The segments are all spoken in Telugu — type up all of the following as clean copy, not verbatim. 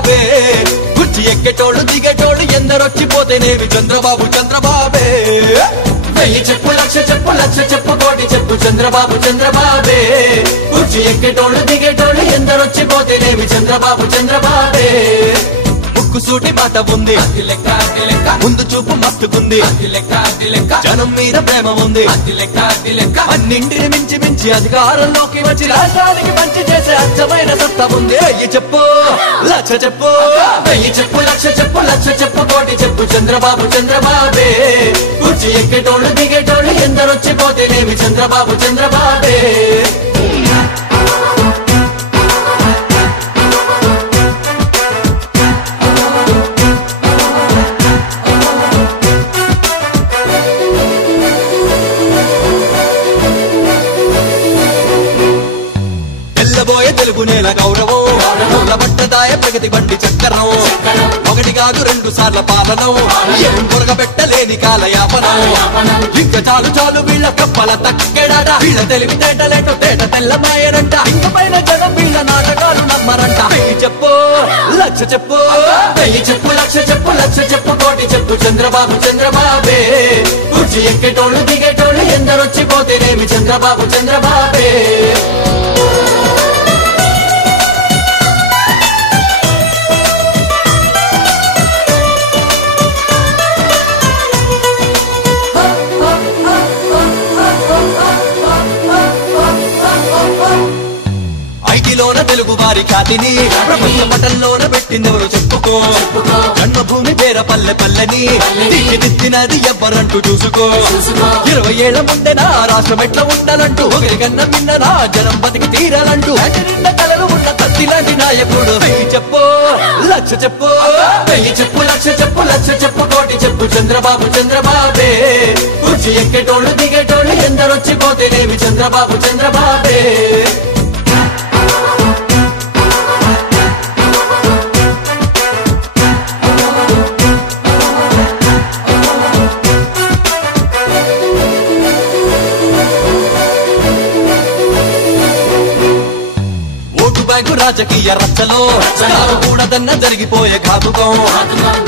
చంద్రబాబే కుర్చీ ఎక్కేటోళ్ళు దిగేటోళ్ళు ఎందరొచ్చిపోతేనేమి చంద్రబాబు చంద్రబాబే 1000 చెప్పు 1,00,000 చెప్పు 1,00,000 చెప్పు కోటి చెప్పు చంద్రబాబు చంద్రబాబే కుర్చీ ఎక్కేటోళ్ళు దిగేటోళ్ళు ఎందరొచ్చిపోతేనేమి చంద్రబాబు చంద్రబాబే సూటి మాట ఉంది ముందు చూపు మస్తుకుంది జనం మీద ప్రేమ ఉంది అన్నింటిని మించి మించి అధికారంలోకి వచ్చి రాష్ట్రానికి మంచి చేసే అచ్చమైన సత్తా ఉంది 1000 చెప్పు 1,00,000 చెప్పు 1000 చెప్పు 1,00,000 చెప్పు 1,00,000 చెప్పు కోటి చెప్పు చంద్రబాబు చంద్రబాబే కుర్చీ ఎక్కేటోళ్ళు దిగేటోళ్ళు ఎందరొచ్చిపోతేనేమి చంద్రబాబు చంద్రబాబే తెలుగు నేల గౌరవం బట్టదాయ ప్రగతి బండి చక్కరం ఒకటి కాదు 2 సార్ల పాలనం పొరగబెట్టలేని కాలయాపనం ఇంకా చాలు చాలు వీళ్ళ కప్పల తక్కెడాట వీళ్ళ తెలివితేటలేటో తేట తెల్లమాయనంట ఇంక పైన జనం వీళ్ళ నాటకాలు నమ్మరంట 1000 చెప్పు 1,00,000 చెప్పు 1000 చెప్పు 1,00,000 చెప్పు 1,00,000 చెప్పు కోటి చెప్పు చంద్రబాబు చంద్రబాబే కుర్చీ ఎక్కేటోళ్ళు దిగేటోళ్ళు ఎందరొచ్చిపోతేనేమి చంద్రబాబు చంద్రబాబే తెలుగు వారి ఖ్యాతిని ప్రపంచ పటంలోన పెట్టిందెవరు చెప్పుకో జన్మభూమి పేర పల్లె పల్లెని తీర్చిదిద్దినది ఎవ్వరంటూ చూసుకో 20 ఏళ్ల ముందే నా రాష్ట్రం ఎట్లా ఉండాలంటూ ఒకరికన్నా మిన్ననా జనం బతికి తీరాలంటూ నిండ కలలు ఉన్న కత్తి లాంటి నాయకుడు 1000 చెప్పు 1,00,000 చెప్పు 1000 చెప్పు 1,00,000 చెప్పు 1,00,000 చెప్పు కోటి చెప్పు చంద్రబాబు చంద్రబాబే కుర్చీ ఎక్కేటోళ్ళు దిగేటోళ్ళు ఎందరొచ్చిపోతేనేమి చంద్రబాబు చంద్రబాబే రాజకీయ రచ్చలో కూడదన్న జరిగిపోయే ఘాతుకం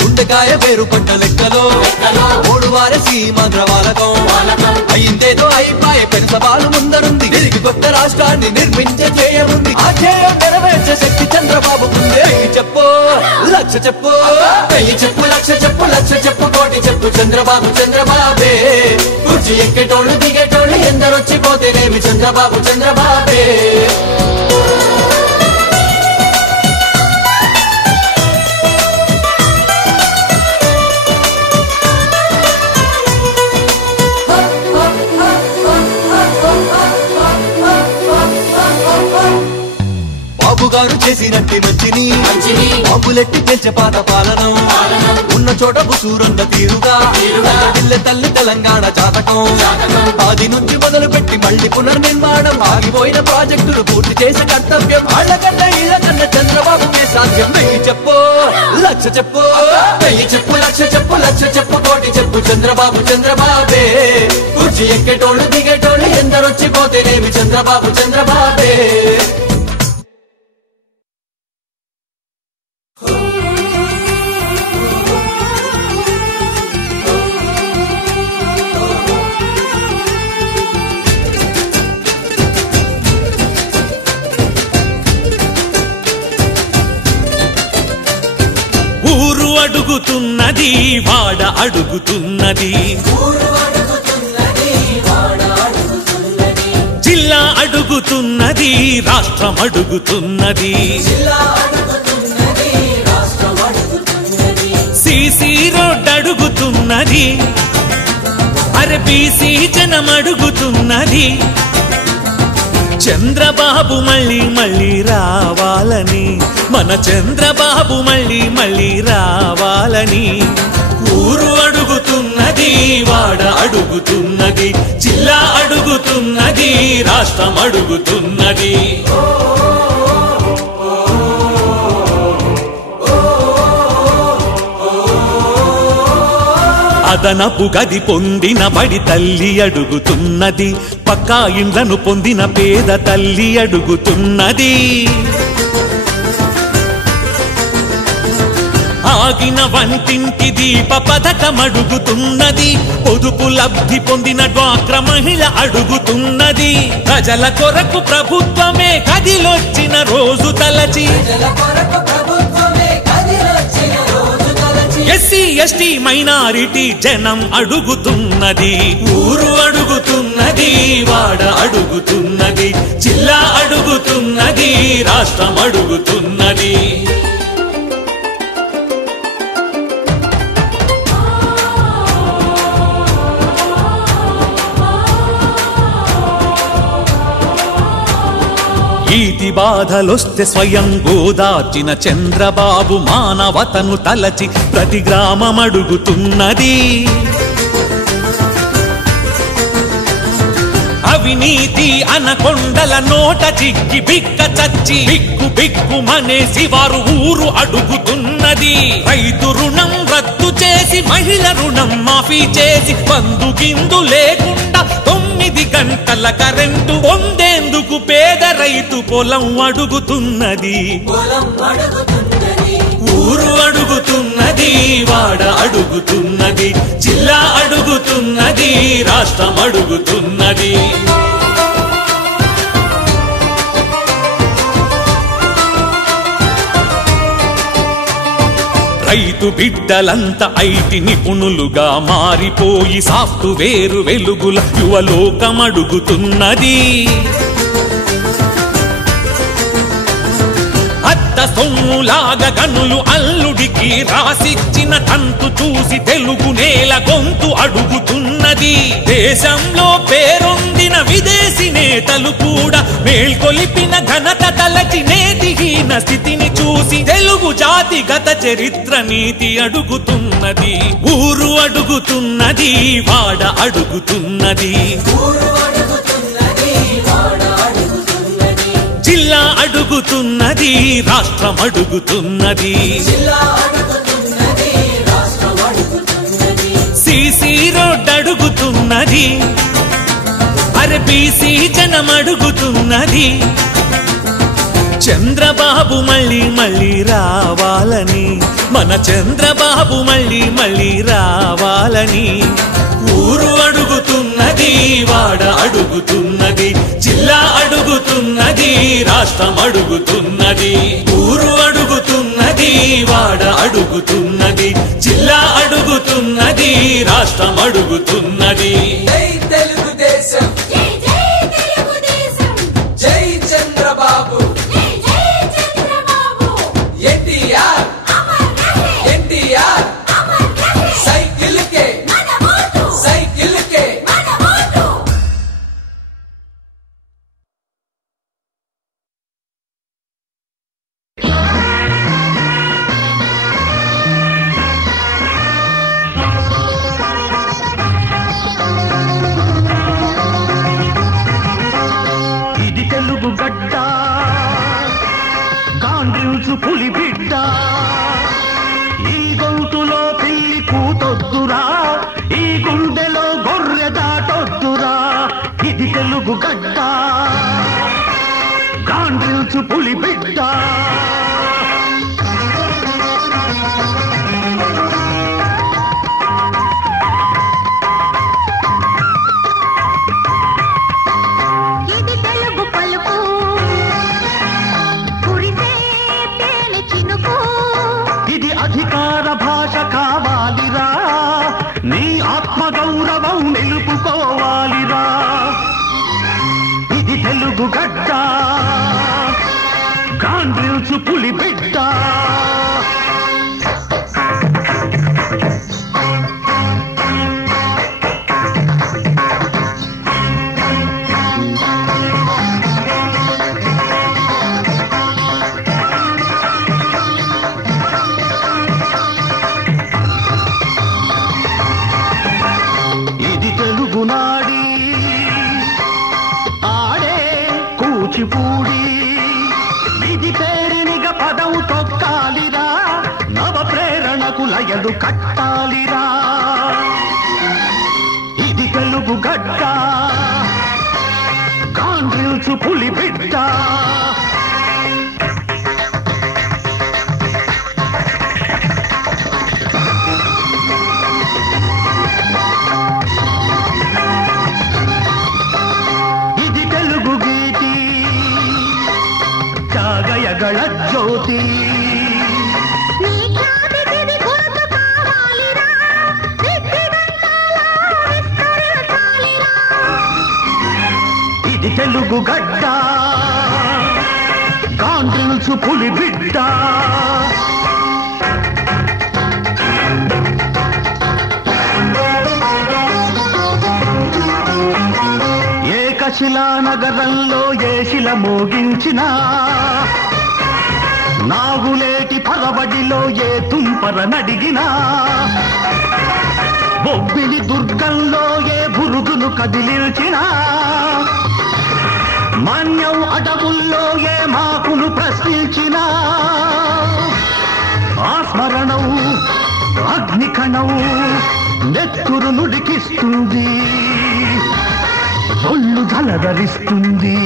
గుండెకాయ వేరు పడ్డ లెక్కలో ఓడువారే సీమాంధ్రవాలకం అయిందేదో అయిపోయే పెను సవాలు ముందరుంది తిరిగి కొత్త రాష్ట్రాన్ని నిర్మించే చేయముంది ఆ ధ్యేయం నెరవేర్చే శక్తి చంద్రబాబుకుంది 1000 చెప్పు 1,00,000 చెప్పు 1000 చెప్పు 1,00,000 చెప్పు 1,00,000 చెప్పు కోటి చెప్పు చంద్రబాబు చంద్రబాబే కుర్చీ ఎక్కేటోళ్ళు దిగేటోళ్ళు ఎందరొచ్చిపోతేనేమి చంద్రబాబు చంద్రబాబే గారు చేసినట్టి మంచిని బాబులెట్టి పెంచే పాత పాలనం ఉన్న చోట బుసూరన్న తీరుగా తల్లి తెలంగాణ జాతకం ఆది నుంచి మొదలు పెట్టి మళ్లీ పునర్నిర్మాణం ఆగిపోయిన ప్రాజెక్టులు పూర్తి చేసే కర్తవ్యం వాళ్ళకన్నా ఇళ్ళకన్నా చంద్రబాబుకే సాధ్యం 1000 చెప్పు 1,00,000 చెప్పు 1000 చెప్పు 1,00,000 చెప్పు 1,00,000 చెప్పు కోటి చెప్పు చంద్రబాబు చంద్రబాబే కుర్చీ ఎక్కేటోళ్ళు దిగేటోళ్ళు ఎందరొచ్చిపోతేనేమి చంద్రబాబు చంద్రబాబే ఊరు అడుగుతున్నది వాడ అడుగుతున్నది జిల్లా అడుగుతున్నది రాష్ట్రం అడుగుతున్నది సీసీ రోడ్ అడుగుతున్నది అరే బీసీ జనం అడుగుతున్నది చంద్రబాబు మళ్ళీ మళ్ళీ రావాలని మన చంద్రబాబు మళ్ళీ మళ్ళీ రావాలని ఊరు అడుగుతున్నది వాడ అడుగుతున్నది జిల్లా అడుగుతున్నది రాష్ట్రం అడుగుతున్నది అదనపు గది పొందిన బడి తల్లి అడుగుతున్నది పక్కా ఇండ్లను పొందిన పేద తల్లి అడుగుతున్నది ఆగిన వంటింటి దీప పథకమడుగుతున్నది, పొదుపు లబ్ధి పొందిన డ్వాక్రా మహిళ అడుగుతున్నది. ప్రజల కొరకు ప్రభుత్వమే కదిలొచ్చిన రోజు తలచి, ఎస్సీ ఎస్టీ మైనారిటీ జనం అడుగుతున్నది. ఊరు అడుగుతున్నది, వాడ అడుగుతున్నది, జిల్లా అడుగుతున్నది, రాష్ట్రం అడుగుతున్నది. ఈతి బాధలొస్తే స్వయం గోదార్చిన చంద్రబాబు మానవతను తలచి ప్రతి గ్రామం అడుగుతున్నది. అవినీతి అనకొండల నోట చిక్కి బిక్క చచ్చి బిక్కు బిక్కు మనేసి వారు ఊరు అడుగుతున్నది. రైతు రుణం రద్దు చేసి మహిళ రుణం మాఫీ చేసి బంధు గిందు లేకుండా 9 గంటల కరెంటు పొందేందుకు పేద రైతు పొలం అడుగుతున్నది. ఊరు అడుగుతున్నది, వాడ అడుగుతున్నది, జిల్లా అడుగుతున్నది, రాష్ట్రం అడుగుతున్నది. రైతు బిడ్డలంతా ఐటి నిపుణులుగా మారిపోయి సాఫ్ట్వేర్ వెలుగుల యువలోకం అడుగుతున్నది. అత్త సొమ్ములాగా గనులు అల్లుడికి రాసిచ్చిన తంతు చూసి తెలుగు నేల గొంతు అడుగుతున్నది. దేశంలో పేరొందిన విదేశీ నేతలు కూడా మేల్కొలిపిన ఘనత తలచి నేటిహీన స్థితిని చూసి తెలుగు జాతి గత చరిత్ర నీతి అడుగుతున్నది. ఊరు అడుగుతున్నది, వాడ అడుగుతున్నది, జిల్లా అడుగుతున్నది, రాష్ట్రం అడుగుతున్నది. సిసి రోడ్ అడుగుతున్నది, అరే బీసీ జనం అడుగుతున్నది. చంద్రబాబు మళ్ళీ మళ్ళీ రావాలని, మన చంద్రబాబు మళ్ళీ మళ్ళీ రావాలని. ఊరు అడుగుతున్నది, వాడ అడుగుతున్నది, జిల్లా అడుగుతున్నది, రాష్ట్రం అడుగుతున్నది. ఊరు అడుగుతున్నది, వాడ అడుగుతున్నది, జిల్లా అడుగుతున్నది, రాష్ట్రం అడుగుతున్నది. జై తెలుగుదేశం, జై చంద్రబాబు, ఎన్టీఆర్ ఎన్టీఆర్ సైకిల్ కే సైకిల్ కే. ఇది తెలుగు గడ్డ, గాండ్రిల్సు పులి బిడ్డ, ఈ గొంతులో పిల్లి కూతొద్దురా, ఈ గుండెలో గొర్రె దాటొద్దురా. ఇది తెలుగు గడ్డ, గాండ్రిల్సు పులి బిడ్డ. ఇది తెలుగు పలుకు, కురిసే తేనె చినుకు. ఇది అధికార భాష కావాలిరా, నీ ఆత్మగౌరవం నిలుపుకోవాలిరా. ఇది తెలుగు గడ్డ, గాండ్రిల్సు పులి బిడ్డ. ఇది తెలుగునాడి, ఆడే కూచిపూడి. ఇది పేరినిగ పదవు తొక్కాలిరా, నవ ప్రేరణకు లయలు కట్టాలిరా. ఇది తెలుగు గడ్డ, గాండ్రిల్సు పులి బిడ్డ. తెలుగు గడ్డ గాండ్రిల్సు పులి బిడ్డ ఏకశిలా నగరంలో ఏ శిల మోగించిన నాగులేటి పరవడిలో ఏ తుంపర నడిగినా బొబ్బిలి దుర్గంలో ఏ బురుగును కదిలించినా మాన్యం అడవుల్లో ఏ మాకును ప్రశ్నించినా ఆ స్మరణం అగ్నికణం నెత్తురు నుడికిస్తుంది ఒళ్ళు జలధరిస్తుంది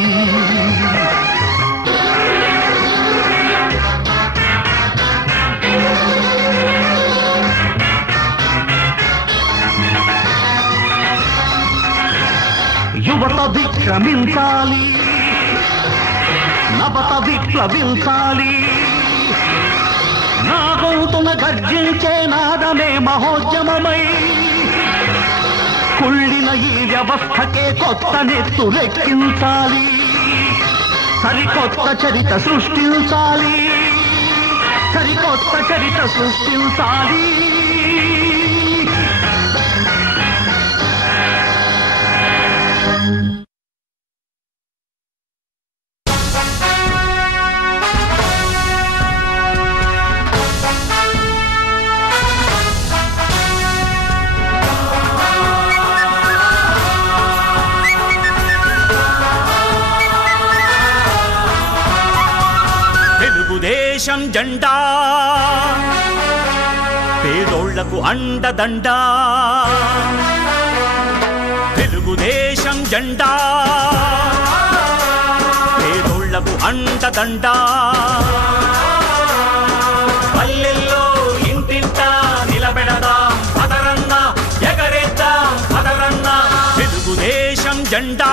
యువత విక్రమించాలి నవత విప్లవించాలి నా గౌతున గర్జించే నాదమే మహోద్యమమై కుళ్ళిన ఈ వ్యవస్థకే కొత్త నెత్తురెక్కించాలి సరికొత్త చరిత సృష్టించాలి సరికొత్త చరిత సృష్టించాలి తెలుగుదేశం జెండా పేదోళ్లకు అండదండ తెలుగుదేశం జెండా పేదోళ్లకు అండదండ పల్లెల్లో ఇంటింట నిలబెడదాం పదరన్న ఎగరేద్దాం పదరన్న తెలుగుదేశం జెండా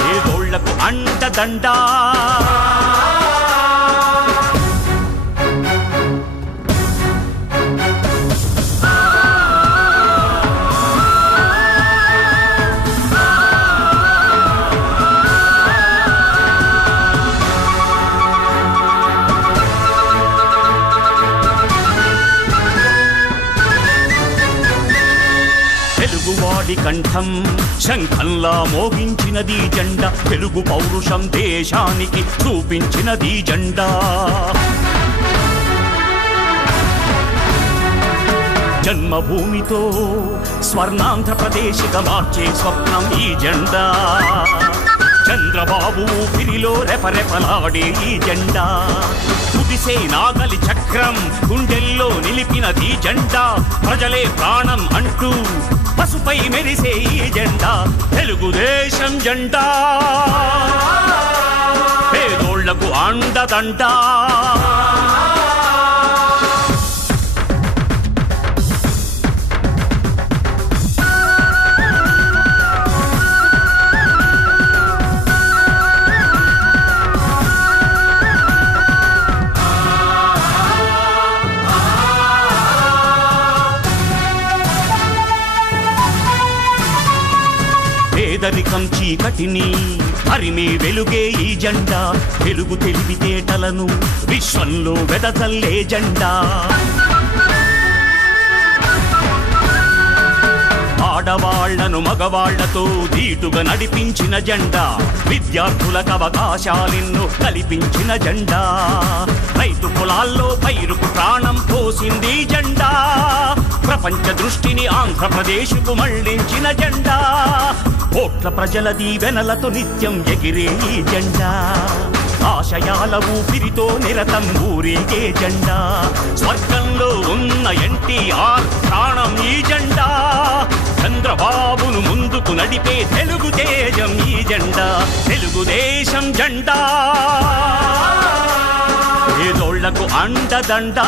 పేదోళ్లకు అండదండ తెలుగువాడి కంఠం శంఖంలా మోగించినది జెండా తెలుగు పౌరుషం దేశానికి చూపించినది జెండా జన్మభూమితో స్వర్ణాంధ్రప్రదేశ్గా మార్చే స్వప్నం ఈ జెండా చంద్రబాబు ఊపిరిలో రెపరెపలాడే ఈ జెండా కుదిసే నాగలి చక్రం గుండెల్లో నిలిపినది జెండా ప్రజలే ప్రాణం అంటూ పసుపై మెరిసే ఈ జెండా తెలుగుదేశం జెండా పేదోళ్లకు అండదండ పేదరికం చీకటిని హరిమే వెలుగే ఈ జెండా తెలుగు తెలివితేటలను విశ్వంలో వెదజల్లే జెండా ఆడవాళ్లను మగవాళ్లతో ధీటుగా నడిపించిన జెండా విద్యార్థులకు అవకాశాలెన్నో కల్పించిన జెండా రైతు పొలాల్లో పైరుకు ప్రాణం పోసింది జెండా ప్రపంచ దృష్టిని ఆంధ్రప్రదేశ్కు మళ్లించిన జెండా కోట్ల ప్రజల దీవెనలతో నిత్యం ఎగిరే ఈ జెండా ఆశయాల ఊపిరితో నిరతం ఊరేగే జెండా స్వర్గంలో ఉన్న ఎన్టీఆర్ ప్రాణం ఈ జెండా చంద్రబాబును ముందుకు నడిపే తెలుగు తేజం ఈ జెండా తెలుగుదేశం జెండా పేదోళ్లకు అండదండ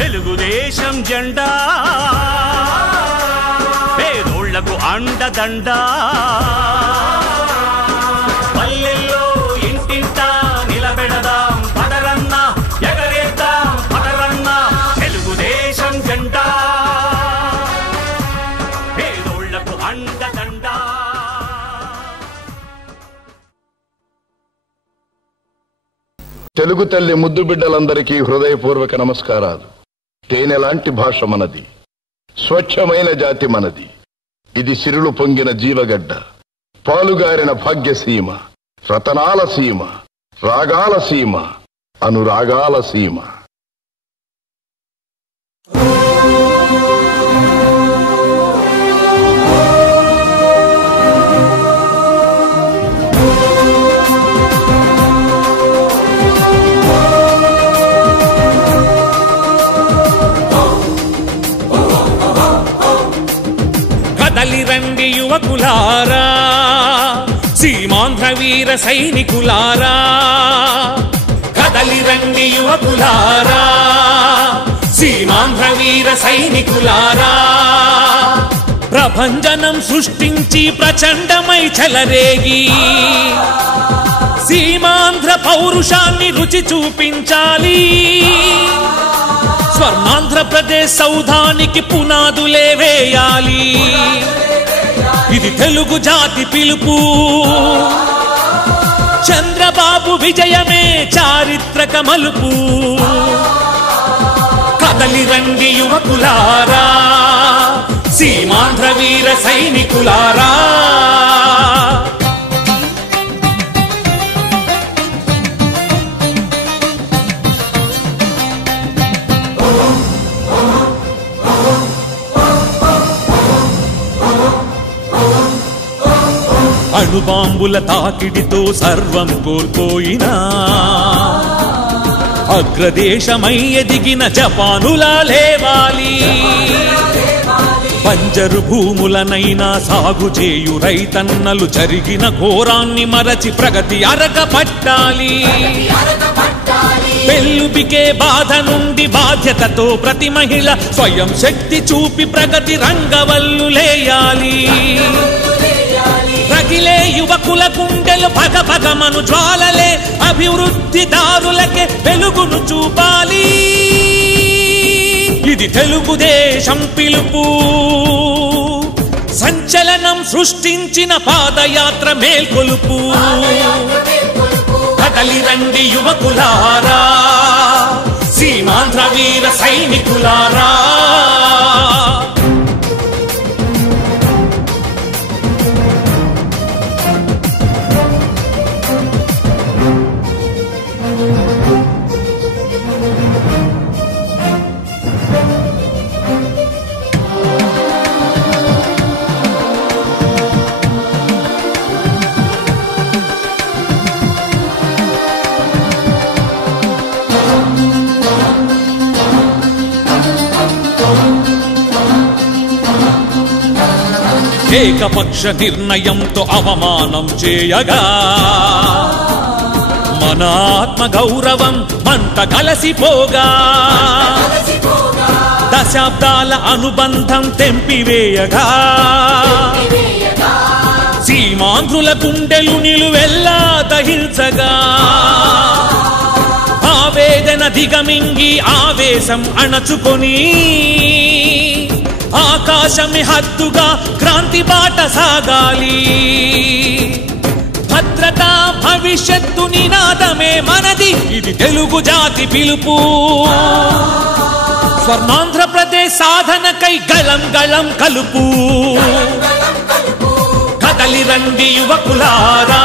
తెలుగుదేశం జెండా పేదోళ్లకు అండదండ పల్లెల్లో ఇంటింట నిలబెడదాం పదరన్న ఎగరేద్దాం పదరన్న తెలుగుదేశం జెండా పేదోళ్లకు అండ తెలుగు తల్లి ముద్దు బిడ్డలందరికీ హృదయపూర్వక నమస్కారాలు. తేనెలాంటి భాష మనది, స్వచ్ఛమైన జాతి మనది. ఇది సిరులు పొంగిన జీవగడ్డ, పాలుగారిన భాగ్యసీమ, రతనాల సీమ, రాగాల సీమ, అనురాగాల సీమ. కదలి రండి యువకులారా, సీమాంధ్ర వీర సైనికులారా. కదలి రండి యువకులారా, సీమాంధ్ర వీర సైనికులారా. ప్రభంజనం సృష్టించి ప్రచండమై చెలరేగి సీమాంధ్ర పౌరుషాన్ని రుచి చూపించాలి. స్వర్ణాంధ్రప్రదేశ్ సౌధానికి పునాదులే వేయాలి. ఇది తెలుగు జాతి పిలుపు, చంద్రబాబు విజయమే చారిత్రక మలుపు. కదలి రండి యువకులారా, సీమాంధ్ర వీర సైనికులారా. అణుబాంబుల తాకిడితో సర్వం కోల్పోయినా అగ్రదేశమై ఎదిగిన జపానులా లేవాలి. బంజరు భూములనైనా సాగు చేయు రైతన్నలు జరిగిన ఘోరాన్ని మరచి ప్రగతి అరగపట్టాలి. పెళ్ళుబికే బాధ నుండి బాధ్యతతో ప్రతి మహిళ స్వయం శక్తి చూపి ప్రగతి రంగవల్లులేయాలి. రగిలే యువకుల గుండెలు భగభగమను జ్వాలలే అభివృద్ధి దారులకే వెలుగును చూపాలి. ఇది తెలుగుదేశం పిలుపు, సంచలనం సృష్టించిన పాదయాత్ర మేల్కొలుపు. కదలి రండి యువకులారా, సీమాంధ్ర వీర సైనికులారా. ఏకపక్ష నిర్ణయంతో అవమానం చేయగా మన ఆత్మ గౌరవం మంట కలసిపోగా దశాబ్దాల అనుబంధం తెంపివేయగా సీమాంధ్రుల గుండెలు నిలువెల్లా దహించగా ఆవేదన దిగమింగి ఆవేశం అణచుకొని ఆకాశమి హద్దుగా క్రాంతి బాట సాగాలి. భద్రతా భవిష్యత్తు నినాదమే మనది, ఇది తెలుగు జాతి పిలుపు. స్వర్ణాంధ్రప్రదేశ్ సాధనకై గళం గళం కలుపు. కదలి రండి యువకులారా,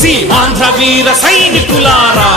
సీమాంధ్ర వీర సైనికులారా.